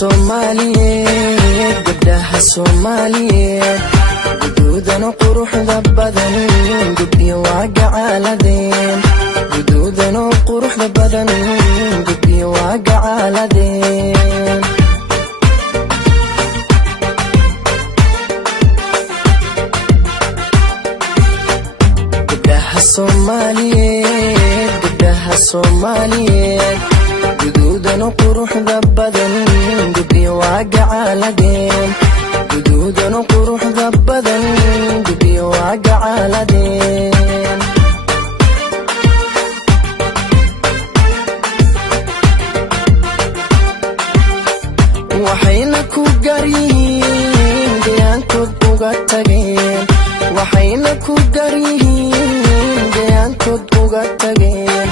Soomaaliyeed gabdhaha Soomaaliyeed guduudan quruxda badan gabdhiyo waa gacaaladeen guduudan quruxda badan gabdhiyo waa gacaaladeen gabdhaha Soomaaliyeed guduudan quruxda badan gabdhiyo waa gacaaladeen guduudan quruxda badan gabdhiyo waa gacaaladeen waxayna ku garyihiin deegaankood uga tageen waxayna ku garyihiin deegaankood uga tageen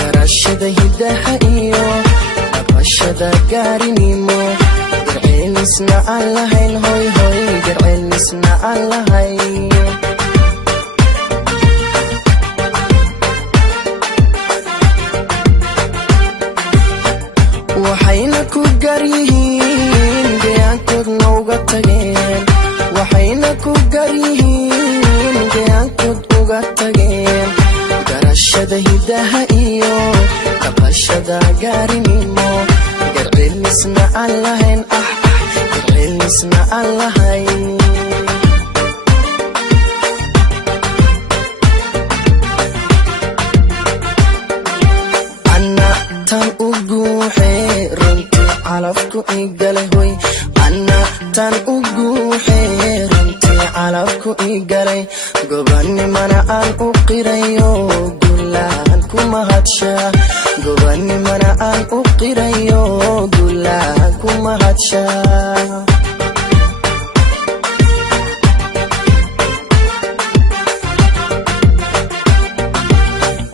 garashada hidaha iyo dhaqashada gaarinimo garceelisna aan lahayn hoy hoy garceelisna aan lahayn waxayna ku garyihiin deegaankoodna uga tageen waxayna ku garyihiin deegaankood uga tageen garashada hidaha iyo dhaqashada gaarinimo garceelisna aan lahayn garceelisna aan lahayn ana tan u guuxee runtii calafku igale hoy ana tan u guuxee runtii calafku igale gobanimana aan u qirayo gulaan ku mahadshaa gobanimana aan u qirayo gulaan ku mahadshaa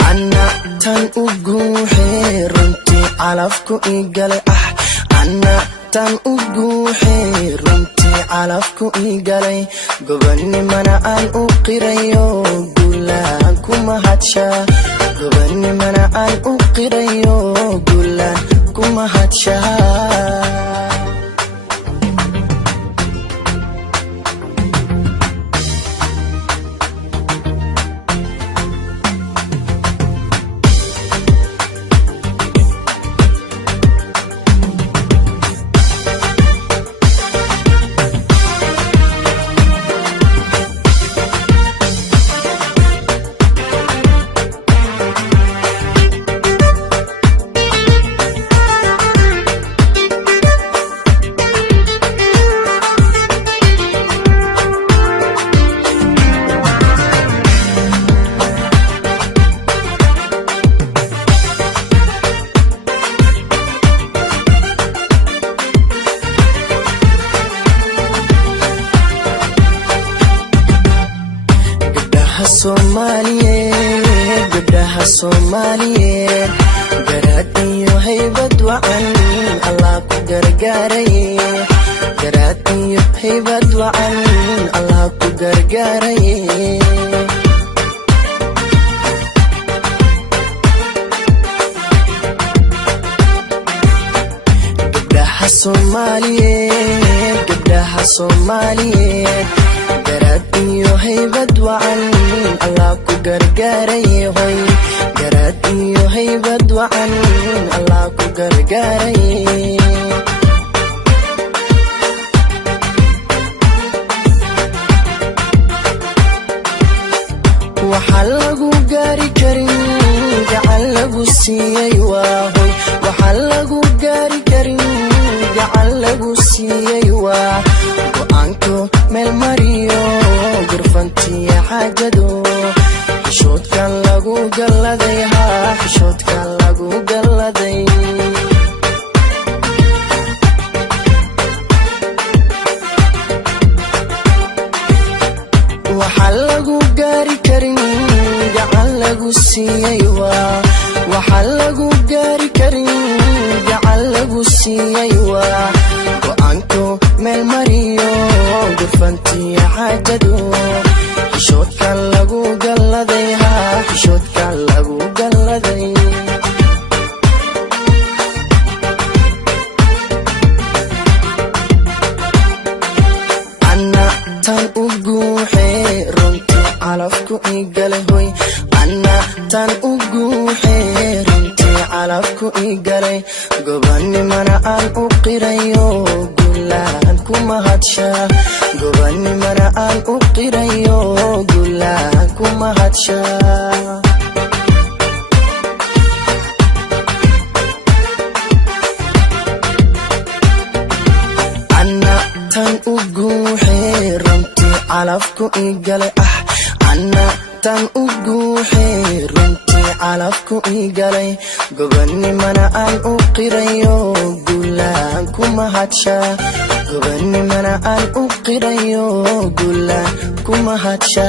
ana tan u guuxee runtii calafku igale ana tan u guuxee runtii calafku igale gobanimana aan u qirayo gulaan ku mahadshaa gobanimana aan u qirayo gulaan ku mahadshaa gabdhaha Soomaaliyeed garaad iyo haybad wacan Allah ku gargaaraye garaad iyo haybad wacan Allah ku gargaaraye gabdhaha Soomaaliyeed garaad iyo haybad wacan Allah ku gargaaraye hoy garaad iyo haybad wacan Allah ku gargaaraye waxa lagu gaari karin gacan lagu siiyay waa hoy waxa lagu gaari karin gacan lagu siiyay waa go'aanko meel mariyo gurfantiya xaajado xishoodkan lagu galladay xishoodkan lagu galladay waxa lagu gaari karin gacan lagu siiyay waa waxa lagu gaari karin gacan lagu siiyay waa go'aanko meel mariyo gurfantiya xaajado xishoodkan lagu galladay xishoodkan lagu galladay hoy anna tan ugu xeerintii calafku igalay gobanimana aan u qirayo gulaan kuma hadsha gobanimana aan u qirayo gulaan kuma hadsha tan ugu xeerintii calafku igalay anna tan ugu xeerintii calafku igalay gobanimana aan u qirayo gulaan kuma hadsha gobanimana aan u qirayo gulaan kuma hadsha